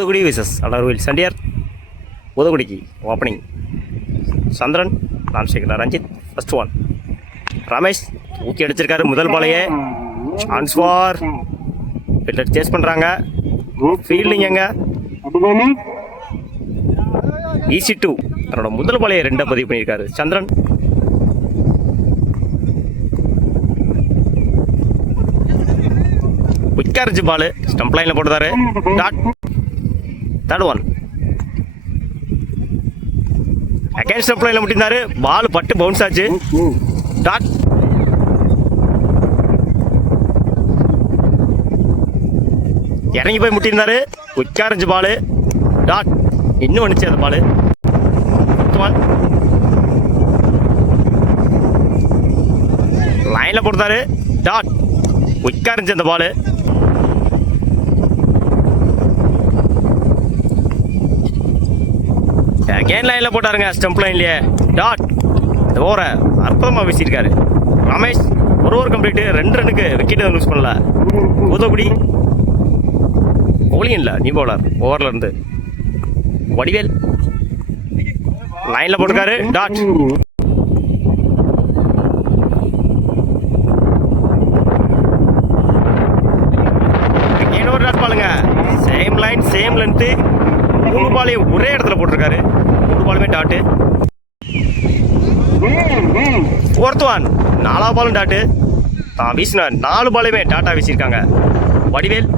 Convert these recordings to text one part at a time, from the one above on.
உதகுடி versus அலர்வில் சண்டியார். உதகுடிக்கு opening சந்திரன், நான்சேகர், Ranjith. First one Ramesh ஊக்கி அடிச்சிருக்காரு. முதல் பாலையே chance for pillar chase பண்ணுறாங்க. ஃபீல்டிங் எங்க ஈசி 2 தன்னோட முதல் பாலையை 2 பதிவு பண்ணியிருக்காரு சந்திரன். குயிக்காரிச்சு பால் ஸ்டம்ப் லைனில் போட்டுதாரு. Dot. Third one again stump லைனில் முட்டிருந்தாரு. பால் பட்டு பவுன்ஸ் ஆச்சு. டாட். இறங்கி போய் முட்டிருந்தாரு. குயிக்காரிச்சு பால். டாட். இன்னும் வந்துச்சு அந்த பால். லைனில் போட்டுதாரு. டாட். குயிக்காக இருந்துச்சு அந்த பால். அகேன் லைனில் போட்டாருங்க ஸ்டம்ப் லைன்லேயே. டாட். இந்த ஓவரை அற்புதமாக வீசியிருக்காரு ரமேஷ். ஒரு ஓவர் கம்ப்ளீட்டு. 2 ரன்னுக்கு விக்கெட் லூஸ் பண்ணல. உதகுடி பவுலிங் இல்லை, நியூ பவுலர் ஓவரில் இருந்து வடிவேல் லைனில் போட்டிருக்காரு. Dot. Same line same length. 3 பாலையும் ஒரே இடத்துல போட்டிருக்காரு. 3 பாலுமே டாட்டு. ஃபோர்த் ஒன் 4வது பாலும் டாட்டு. தான் வீசின 4 பாலையுமே டாட்டா வீசியிருக்காங்க வடிவேல்.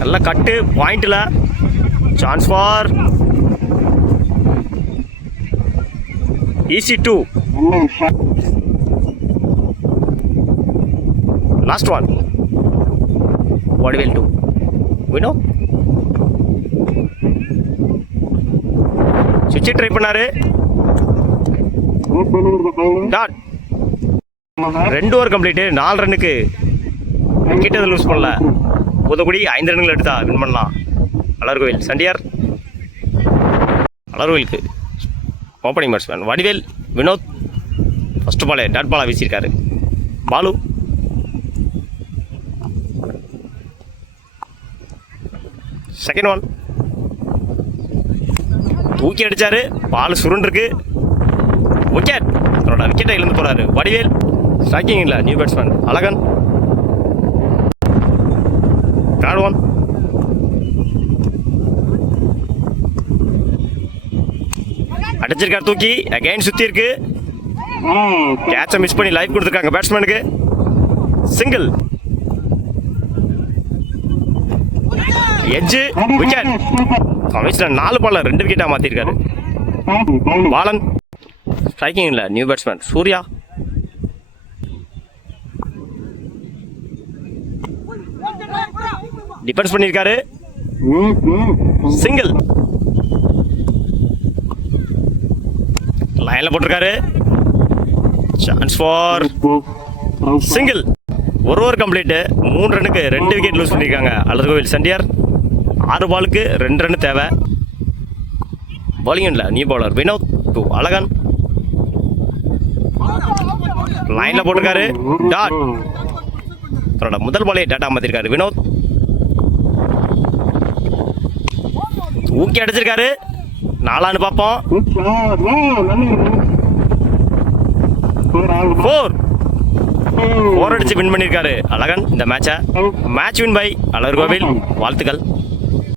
நல்ல கட்டு பாயிண்ட்ல. Chance for easy 2. Last one Vadivel 2 Vino. சுவிட்ச் ட்ரை பண்ணாரு. டாட். 2 over complete. 4 ரன்னுக்கு விக்கெட் எதுவும் லூஸ் பண்ணல. உதகுடி 5 ரன்கள் எடுத்தா வின் பண்ணலாம். அலர்கோவில் சண்டியார். அலர்கோவிலுக்கு opening batsman Vadivel. Vinoth first பாலே டாட் பாலாக வீசியிருக்காரு. பாலு செகண்ட் ஒன் தூக்கி அடிச்சாரு. பால் சுருண்டிருக்கு. விக்கெட். அவரோட விக்கெட்டை இழந்து போறாரு வடிவேல். ஸ்ட்ரைக்கிங் இல்லை, new batsman Azhagan. Third one அடிச்சிருக்காரு தூக்கி. அகைன் சுத்தி இருக்கு. கேட்சை மிஸ் பண்ணி லைஃப் கொடுத்துருக்காங்க பேட்ஸ்மேனுக்கு. சிங்கிள். எட்ஜ். விக்கெட். கமிஷனர் 4 பால்ல 2 விக்கெட்டா மாத்திருக்காரு பாலன். ஸ்ட்ரைக்கிங் இல்ல, நியூ பேட்ஸ்மேன் சூர்யா. டிஃபென்ஸ் பண்ணிருக்காரு. சிங்கிள். லைன்ல போட்டிருக்காரு. Chance for single. ஒரு ஓவர் கம்ப்ளீட்டு. 3 ரன்னுக்கு 2 விக்கெட் லூஸ் பண்ணியிருக்காங்க அலர்கோவில் சண்டியார். 6 பாலுக்கு 2 ரன் தேவை. பவுலிங் இல்லை, நியூ பவுலர் வினோத் 2 அழகன். லைனில் போட்டிருக்காரு. டாட். அவரோட முதல் பாலையை டாட்டா மாற்றிருக்காரு வினோத். ஊக்கி அடிச்சிருக்காரு. 4 பார்ப்போம். 4 அடிச்சு வின் பண்ணியிருக்காரு அழகன் இந்த மேட்சை. Match win by Alarkovil. வாழ்த்துக்கள்.